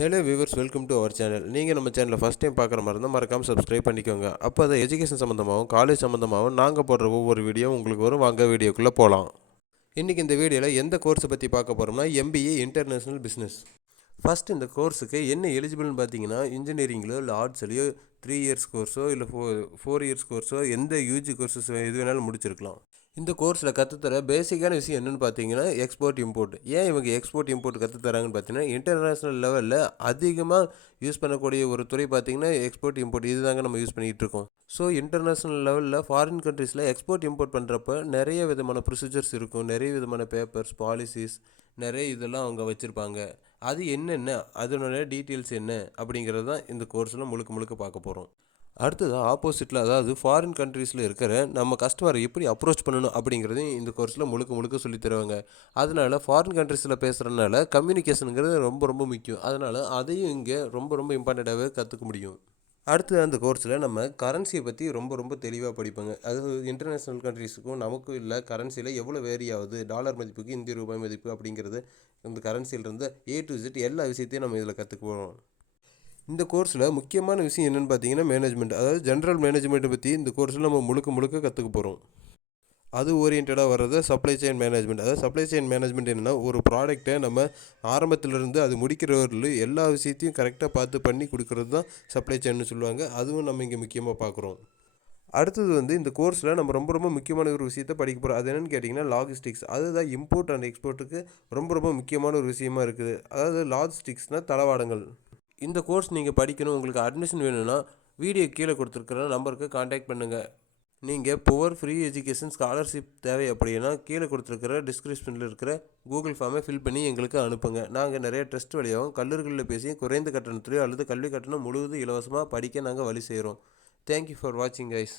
Hello viewers, welcome to our channel. நீங்கள் நம்ம சேனலில் ஃபஸ்ட் டைம் பார்க்குற மாதிரி இருந்தால் மறக்காமல் சப்ஸ்கிரைப் பண்ணிக்கோங்க. அப்போ அதை எஜுகேஷன் சம்மந்தமாகவும் காலேஜ் சம்மந்தமாகவும் நாங்கள் போடுற ஒவ்வொரு வீடியோ உங்களுக்கு வரும். வாங்க வீடியோக்குள்ளே போகலாம். இன்றைக்கி இந்த வீடியோவில் எந்த கோர்ஸை பற்றி பார்க்க போகிறோம்னா எம்பிஏ இன்டர்நேஷ்னல் பிஸ்னஸ். ஃபஸ்ட் இந்த கோர்ஸுக்கு என்ன எலிஜிபிள்னு பார்த்தீங்கன்னா, இன்ஜினியரிங்கிலோ இல்லை ஆர்ட்ஸ்லையோ 3 இயர்ஸ் கோர்ஸோ இல்லை 4 இயர்ஸ் கோர்ஸோ எந்த யூஜி கோர்ஸஸ் எது வேணாலும் முடிச்சிருக்கலாம். இந்த கோர்ஸில் கற்றுத்தர பேசிக்கான விஷயம் என்னென்னு பார்த்தீங்கன்னா எக்ஸ்போர்ட் இம்போர்ட். ஏன் இவங்க எக்ஸ்போர்ட் இம்போர்ட் கற்றுத்தராங்கன்னு பார்த்தீங்கன்னா, இன்டர்நேஷ்னல் லெவலில் அதிகமாக யூஸ் பண்ணக்கூடிய ஒரு துறை பார்த்தீங்கன்னா எக்ஸ்போர்ட் இம்போர்ட். இது தாங்க நம்ம யூஸ் பண்ணிகிட்டு இருக்கோம். ஸோ இன்டர்நேஷ்னல் லெவலில் ஃபாரின் கண்ட்ரீஸில் எக்ஸ்போர்ட் இம்போர்ட் பண்ணுறப்ப நிறைய விதமான ப்ரொசீஜர்ஸ் இருக்கும், நிறைய விதமான பேப்பர்ஸ், பாலிசிஸ், நிறைய இதெல்லாம் அவங்க வச்சுருப்பாங்க. அது என்னென்ன, அதனுடைய டீட்டெயில்ஸ் என்ன அப்படிங்கிறது தான் இந்த கோர்ஸில் முழுக்க முழுக்க பார்க்க போகிறோம். அடுத்தது ஆப்போசிட்டில், அதாவது ஃபாரின் கண்ட்ரீஸில் இருக்கிற நம்ம கஸ்டமரை எப்படி அப்ரோச் பண்ணணும் அப்படிங்கிறதையும் இந்த கோர்ஸில் முழுக்க முழுக்க சொல்லி தருவாங்க. அதனால் ஃபாரின் கண்ட்ரீஸில் பேசுகிறதுனால கம்யூனிகேஷனுங்கிறது ரொம்ப ரொம்ப முக்கியம். அதனால் அதையும் இங்கே ரொம்ப ரொம்ப இம்பார்ட்டண்ட்டாகவே கற்றுக்க முடியும். அடுத்தது அந்த கோர்ஸில் நம்ம கரன்சியை பற்றி ரொம்ப ரொம்ப தெளிவாக படிப்பாங்க. அதாவது இன்டர்நேஷ்னல் கண்ட்ரீஸுக்கும் நமக்கும் இல்லை கரன்சியில் எவ்வளோ வேரி ஆகுது, டாலர் மதிப்புக்கு இந்திய ரூபாய் மதிப்பு அப்படிங்கிறது, இந்த கரன்சியிலிருந்து A to Z எல்லா விஷயத்தையும் நம்ம இதில் கற்றுக்குவோம். இந்த கோர்ஸில் முக்கியமான விஷயம் என்னென்னு பார்த்தீங்கன்னா மேனேஜ்மெண்ட், அதாவது ஜென்ரல் மேனேஜ்மெண்ட்டை பற்றி இந்த கோர்ஸில் நம்ம முழுக்க முழுக்க கற்றுக்க போகிறோம். அது ஓரியன்டாக வர்றது சப்ளை செயின் மேனேஜ்மெண்ட். அதாவது சப்ளை செயின் மேனேஜ்மெண்ட் என்னென்னா, ஒரு ப்ராடக்ட்டை நம்ம ஆரம்பத்திலிருந்து அது முடிக்கிறவர்கள் எல்லா விஷயத்தையும் கரெக்டாக பார்த்து பண்ணி கொடுக்குறது தான் சப்ளை செயின்னு சொல்லுவாங்க. அதுவும் நம்ம இங்கே முக்கியமாக பார்க்குறோம். அடுத்தது இந்த கோர்ஸில் நம்ம ரொம்ப ரொம்ப முக்கியமான ஒரு விஷயத்தை படிக்க போகிறோம். அது என்னென்னு கேட்டிங்கன்னா லாஜிஸ்டிக்ஸ். அதுதான் இம்போர்ட் அண்ட் எக்ஸ்போர்ட்டுக்கு ரொம்ப ரொம்ப முக்கியமான ஒரு விஷயமா இருக்குது. அதாவது லாஜிஸ்டிக்ஸ்னால் தளவாடங்கள். இந்த கோர்ஸ் நீங்கள் படிக்கணும், உங்களுக்கு அட்மிஷன் வேணும்னா வீடியோ கீழே கொடுத்துருக்குற நம்பருக்கு காண்டாக்ட் பண்ணுங்கள். நீங்கள் புவர் ஃப்ரீ எஜுகேஷன் ஸ்காலர்ஷிப் தேவை அப்படின்னா கீழே கொடுத்துருக்கிற டிஸ்கிரிப்ஷனில் இருக்கிற கூகுள் ஃபார்மை ஃபில் பண்ணி எங்களுக்கு அனுப்புங்க. நாங்கள் நிறைய டெஸ்ட் வழியாகவும் கல்லூரிகளில் பேசி குறைந்த கட்டணத்திலையோ அல்லது கல்வி கட்டணம் முழுவதும் இலவசமாக படிக்க நாங்கள் வழி செய்கிறோம். தேங்க்யூ ஃபார் வாட்சிங் கைஸ்.